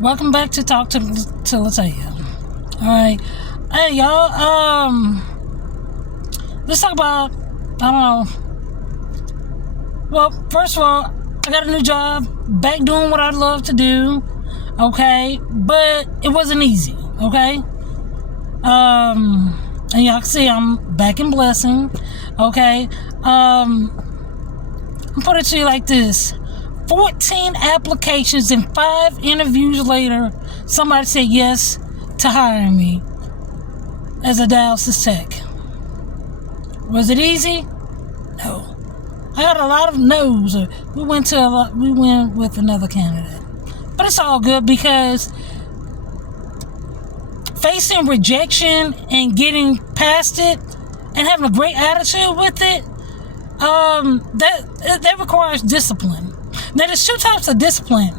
Welcome back to Talk to Latoya. Alright. Hey y'all, let's talk about, I don't know. Well, first of all, I got a new job, back doing what I love to do, okay? But it wasn't easy, okay? And y'all can see I'm back in blessing, okay? I'll put it to you like this. 14 applications and 5 interviews later, somebody said yes to hiring me as a dialysis tech. Was it easy? No. I got a lot of no's. We went with another candidate. But it's all good because facing rejection and getting past it and having a great attitude with it, that requires discipline. Now, there's 2 types of discipline.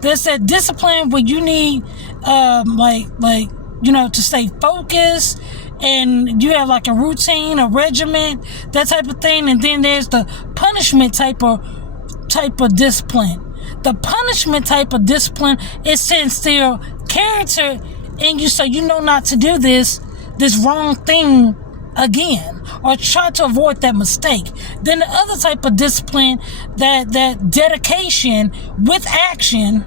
There's that discipline where you need, to stay focused, and you have like a routine, a regiment, that type of thing. And then there's the punishment type of discipline. The punishment type of discipline is to instill character in you, so you know not to do this wrong thing again, or try to avoid that mistake. Then the other type of discipline, that dedication with action.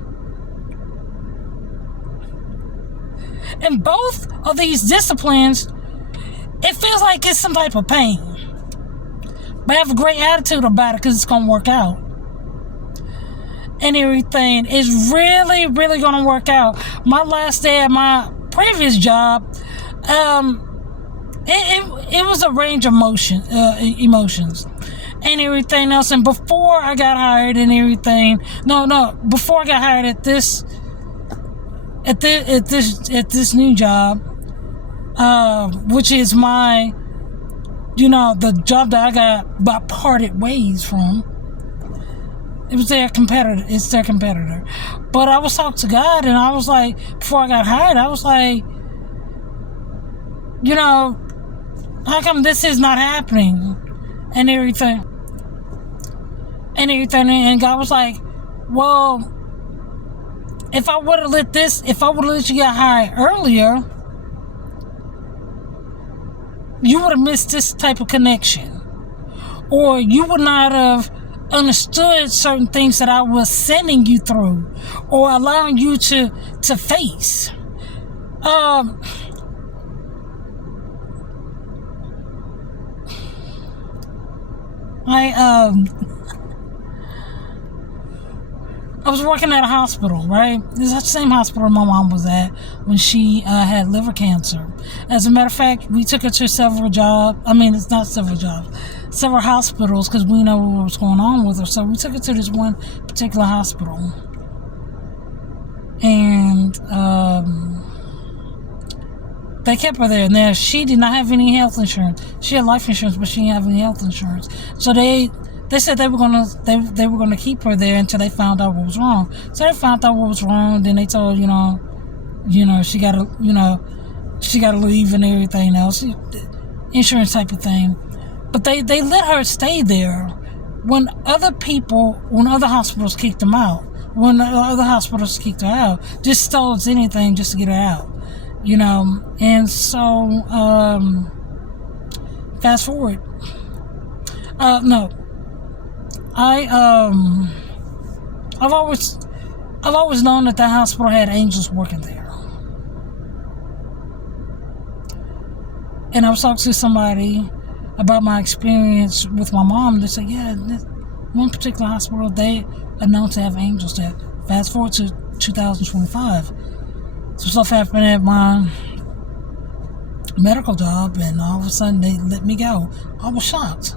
And both of these disciplines, it feels like it's some type of pain, but have a great attitude about it because it's gonna work out, and everything is really, really gonna work out. My last day at my previous job, it was a range of emotions and everything else. And before I got hired and everything, before I got hired at this new job, which is my, the job that I got parted ways from. It was their competitor. It's their competitor. But I was talking to God, and I was like, before I got hired, I was like, how come this is not happening? And everything. And God was like, well, if I would have let you get hired earlier, you would have missed this type of connection. Or you would not have understood certain things that I was sending you through, or allowing you to face. I was working at a hospital, right? This is the same hospital my mom was at when she had liver cancer. As a matter of fact, we took her to several hospitals, because we know what was going on with her. So we took her to this one particular hospital. And they kept her there. Now, she did not have any health insurance. She had life insurance, but she didn't have any health insurance. So they said they were gonna keep her there until they found out what was wrong. So they found out what was wrong. Then they told she gotta leave and everything else, insurance type of thing. But they let her stay there when other hospitals kicked them out. When other hospitals kicked her out, just stole anything just to get her out. And so fast forward. I've always known that hospital had angels working there. And I was talking to somebody about my experience with my mom. They said, yeah, this one particular hospital, they are known to have angels there. Fast forward to 2025. Some stuff happened at my medical job, and all of a sudden they let me go. I was shocked.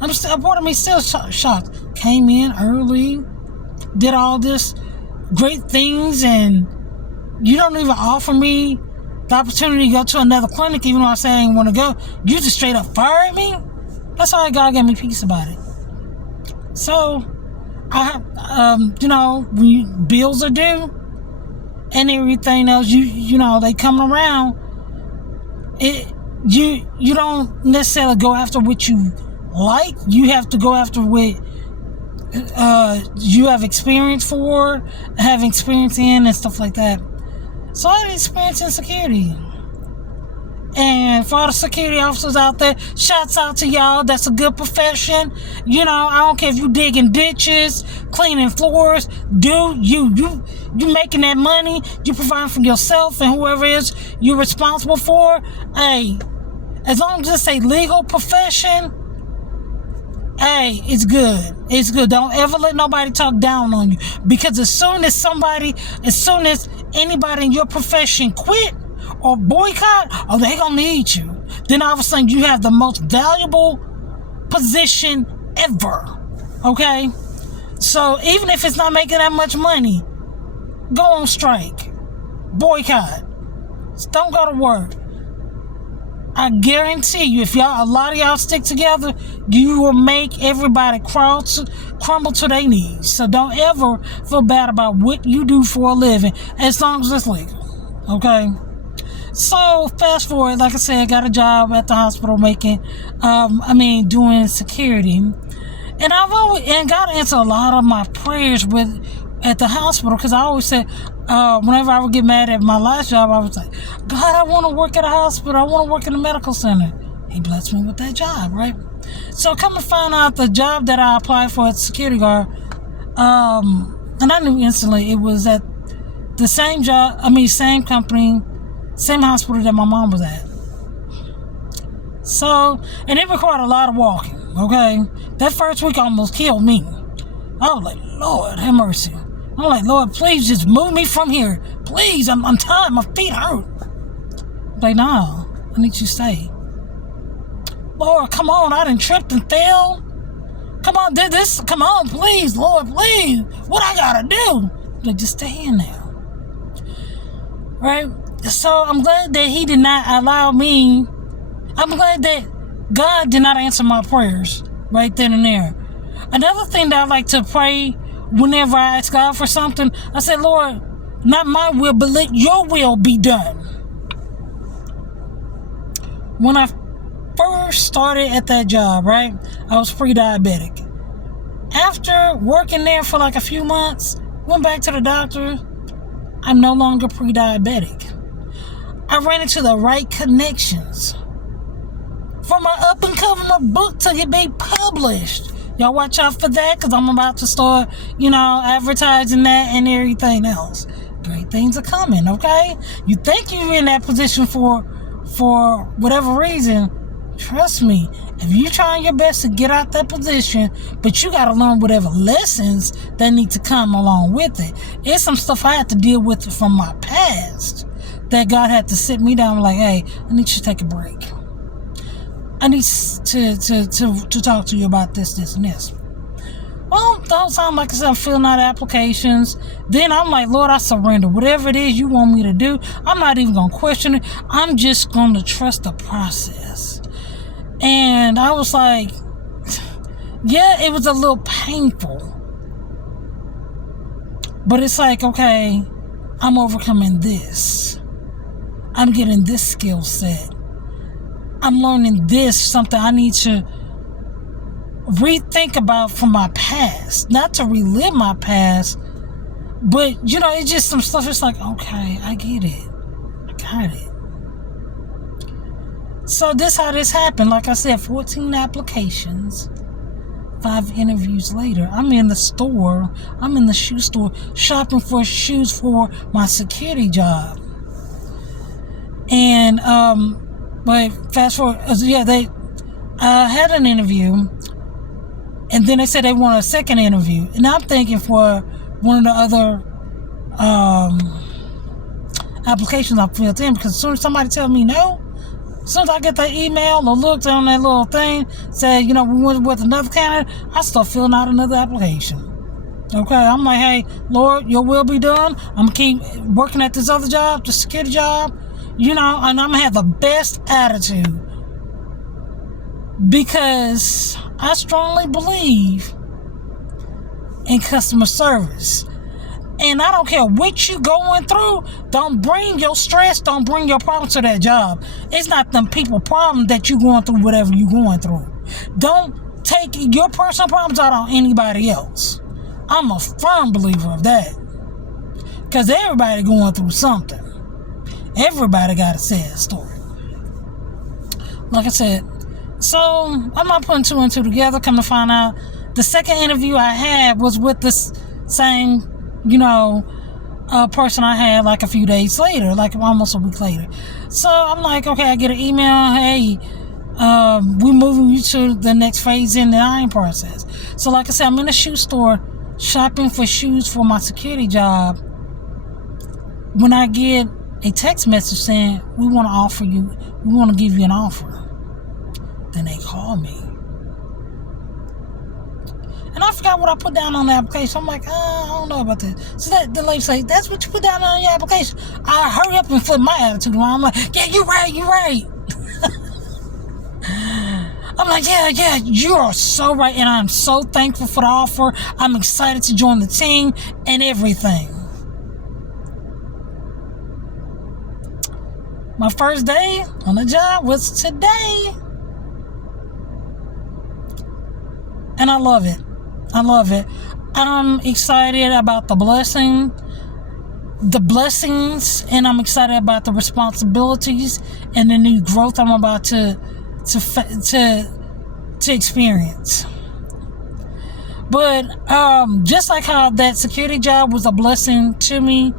Part of me still shocked. Came in early, did all this great things, and you don't even offer me the opportunity to go to another clinic, even though I say I didn't want to go. You just straight up fired me? That's why God gave me peace about it. So, when bills are due and everything else, they come around. You don't necessarily go after what you like. You have to go after what you have experience for, have experience in, and stuff like that. So I had experience in security. And for all the security officers out there, shouts out to y'all. That's a good profession. You know, I don't care if you digging ditches, cleaning floors. You making that money. You providing for yourself and whoever it is you're responsible for. Hey, as long as it's a legal profession, hey, it's good. It's good. Don't ever let nobody talk down on you. Because as soon as anybody in your profession quit or boycott, oh, they gonna need you. Then all of a sudden you have the most valuable position ever. Okay? So even if it's not making that much money, go on strike. Boycott. Don't go to work. I guarantee you, if a lot of y'all stick together, you will make everybody crumble to their knees. So don't ever feel bad about what you do for a living, as long as it's legal. Okay? So fast forward, like I said, I got a job at the hospital doing security. And God answered a lot of my prayers at the hospital, because I always said, whenever I would get mad at my last job, I was like, God, I want to work at a hospital. I want to work in a medical center. He blessed me with that job, right? So come and find out, the job that I applied for as security guard, and I knew instantly it was at the same company, same hospital that my mom was at. So, and it required a lot of walking, okay? That first week almost killed me. I was like, Lord, have mercy. I'm like, Lord, please just move me from here. Please, I'm tired. My feet hurt. Like, no, I need you to stay. Lord, come on. I done tripped and fell. Come on, did this. Come on, please, Lord, please. What I gotta do? Like, just stay in there. Right? So I'm glad that He did not allow me. I'm glad that God did not answer my prayers right then and there. Another thing that I like to pray whenever I ask God for something, I say, Lord, not my will, but let your will be done. When I first started at that job, right, I was pre-diabetic. After working there for like a few months, went back to the doctor, I'm no longer pre-diabetic. I ran into the right connections for my up-and-coming book to be published. Y'all watch out for that, because I'm about to start, advertising that and everything else. Great things are coming, okay? You think you're in that position for whatever reason. Trust me, if you're trying your best to get out that position, but you got to learn whatever lessons that need to come along with it. It's some stuff I had to deal with from my past that God had to sit me down and like, hey, I need you to take a break. I need to talk to you about this, and this. Well, the whole time, like I said, I'm filling out applications. Then I'm like, Lord, I surrender. Whatever it is you want me to do, I'm not even going to question it. I'm just going to trust the process. And I was like, yeah, it was a little painful. But it's like, okay, I'm overcoming this. I'm getting this skill set. I'm learning this, something I need to rethink about from my past. Not to relive my past, but, it's just some stuff. It's like, okay, I get it. I got it. So this how this happened. Like I said, 14 applications, 5 interviews later. I'm in the store. I'm in the shoe store shopping for shoes for my security job. And, but fast forward, they had an interview, and then they said they want a second interview. And I'm thinking for one of the other applications I filled in, because as soon as somebody tells me no, as soon as I get that email or looked on that little thing, say, we went with another candidate, I start filling out another application. Okay, I'm like, hey, Lord, your will be done. I'm going to keep working at this other job, the security job. And I'm going to have the best attitude, because I strongly believe in customer service. And I don't care what you going through, don't bring your stress, don't bring your problems to that job. It's not them people problem that you going through whatever you going through. Don't take your personal problems out on anybody else. I'm a firm believer of that. Because everybody going through something. Everybody got a sad story. Like I said, so I'm not putting two and two together. Come to find out, the second interview I had was with this same, person I had like a few days later, like almost a week later. So I'm like, okay, I get an email, hey, we're moving you to the next phase in the hiring process. So like I said, I'm in a shoe store shopping for shoes for my security job, when I get a text message saying, we want to give you an offer. Then they call me. And I forgot what I put down on the application. I'm like, I don't know about this. So the lady say, that's what you put down on your application. I hurry up and flip my attitude around. I'm like, yeah, you're right. I'm like, yeah, you are so right. And I'm so thankful for the offer. I'm excited to join the team and everything. My first day on the job was today. And I love it. I'm excited about the blessings, and I'm excited about the responsibilities and the new growth I'm about to experience. But just like how that security job was a blessing to me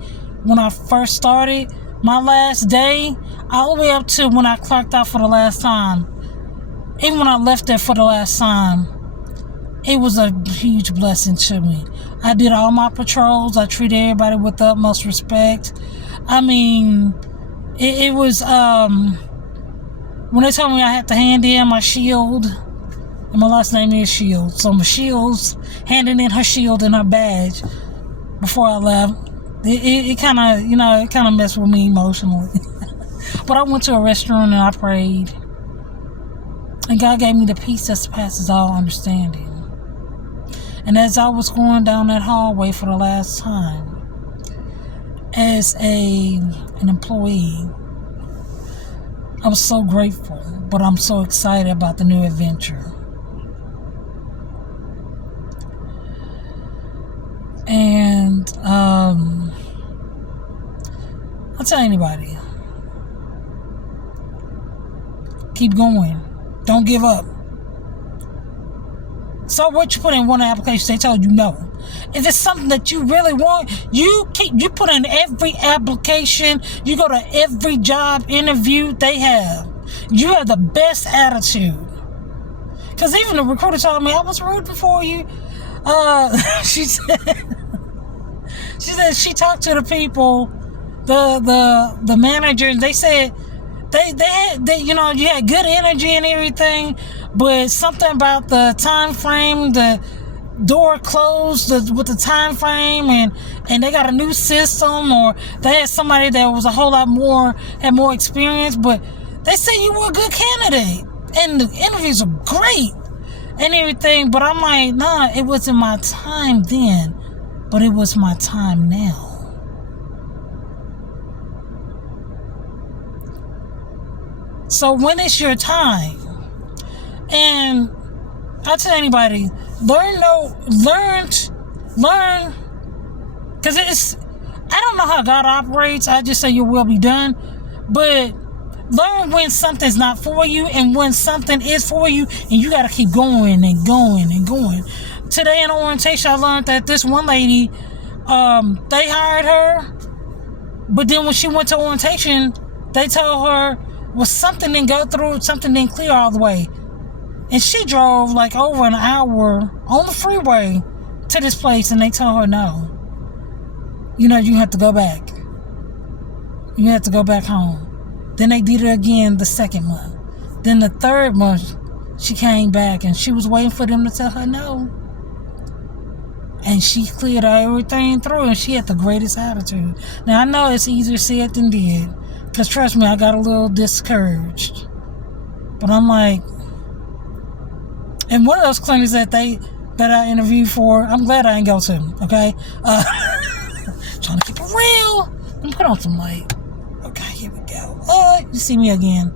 when I first started, my last day, all the way up to when I clocked out for the last time, even when I left there for the last time, it was a huge blessing to me. I did all my patrols. I treated everybody with the utmost respect. I mean, it was, when they told me I had to hand in my shield, and my last name is Shield, so my shield's handing in her shield and her badge before I left. It kind of messed with me emotionally. But I went to a restaurant and I prayed. And God gave me the peace that surpasses all understanding. And as I was going down that hallway for the last time, as an employee, I was so grateful, but I'm so excited about the new adventure. And I'll tell anybody, keep going. Don't give up. So what you put in one application, they told you no. If it's something that you really want, you put in every application, you go to every job interview they have. You have the best attitude. Because even the recruiter told me I was rooting for you. She said she talked to the people, the managers. They said they you had good energy and everything, but something about the time frame, the door closed with the time frame, and they got a new system, or they had somebody that was had more experience, but they said you were a good candidate and the interviews are great and everything. But I'm like, nah, it wasn't my time then, but it was my time now. So when it's your time, and I tell anybody, learn, because I don't know how God operates. I just say your will be done, but learn when something's not for you and when something is for you, and you got to keep going and going and going. Today in orientation, I learned that this one lady, they hired her, but then when she went to orientation, they told her, well, something didn't go through, something didn't clear all the way. And she drove like over an hour on the freeway to this place, and they told her no. You have to go back. You have to go back home. Then they did it again the second month. Then the third month, she came back, and she was waiting for them to tell her no. And she cleared everything through, and she had the greatest attitude. Now, I know it's easier said than did, because trust me, I got a little discouraged. But I'm like, and one of those clinics that I interviewed for, I'm glad I ain't go to them, okay? Trying to keep it real. Let me put on some light. Okay, here we go. You see me again.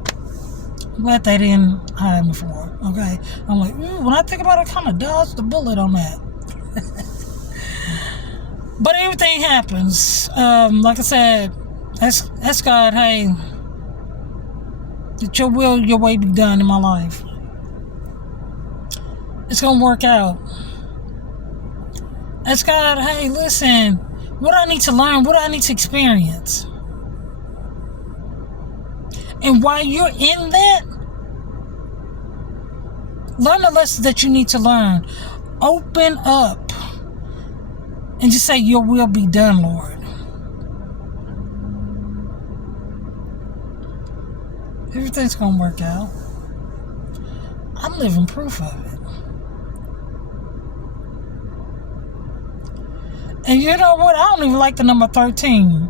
I'm glad they didn't hire me for it. Okay, I'm like, when I think about it, I kind of dodged the bullet on that. But everything happens. Like I said, ask God, hey, that your will, your way be done in my life. It's gonna work out. Ask God, hey, listen, what do I need to learn? What do I need to experience? And while you're in that, learn the lessons that you need to learn. Open up and just say, your will be done, Lord. Everything's gonna work out. I'm living proof of it. And you know what? I don't even like the number 13.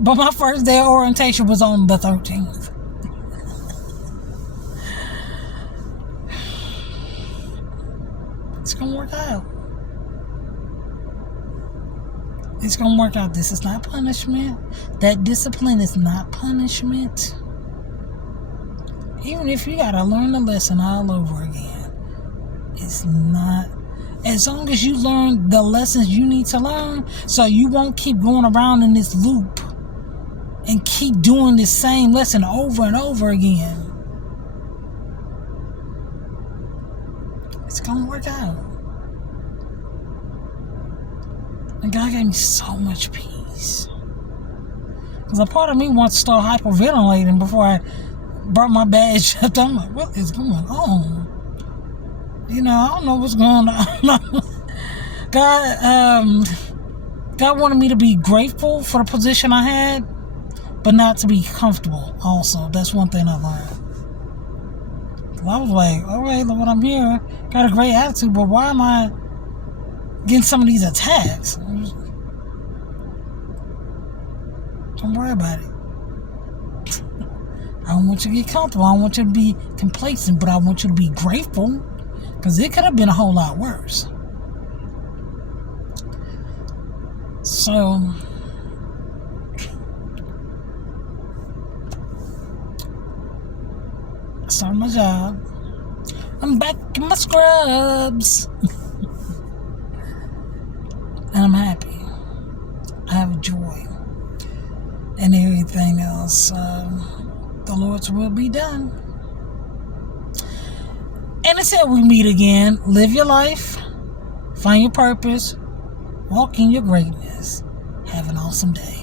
But my first day of orientation was on the 13th. It's gonna work out. It's gonna work out. This is not punishment. That discipline is not punishment. Even if you gotta learn the lesson all over again, it's not. As long as you learn the lessons you need to learn, so you won't keep going around in this loop and keep doing the same lesson over and over again, it's gonna work out. And God gave me so much peace. Because a part of me wants to start hyperventilating before I burn my badge up. I'm like, what is going on? You know, I don't know what's going on. God wanted me to be grateful for the position I had, but not to be comfortable also. That's one thing I learned. I was like, all right, Lord, I'm here. Got a great attitude, but why am I getting some of these attacks? Don't worry about it. I don't want you to get comfortable. I don't want you to be complacent, but I want you to be grateful, because it could have been a whole lot worse. So, I started my job. I'm back in my scrubs. And I'm happy. I have joy. And everything else. The Lord's will be done. And until we meet again, live your life, find your purpose, walk in your greatness. Have an awesome day.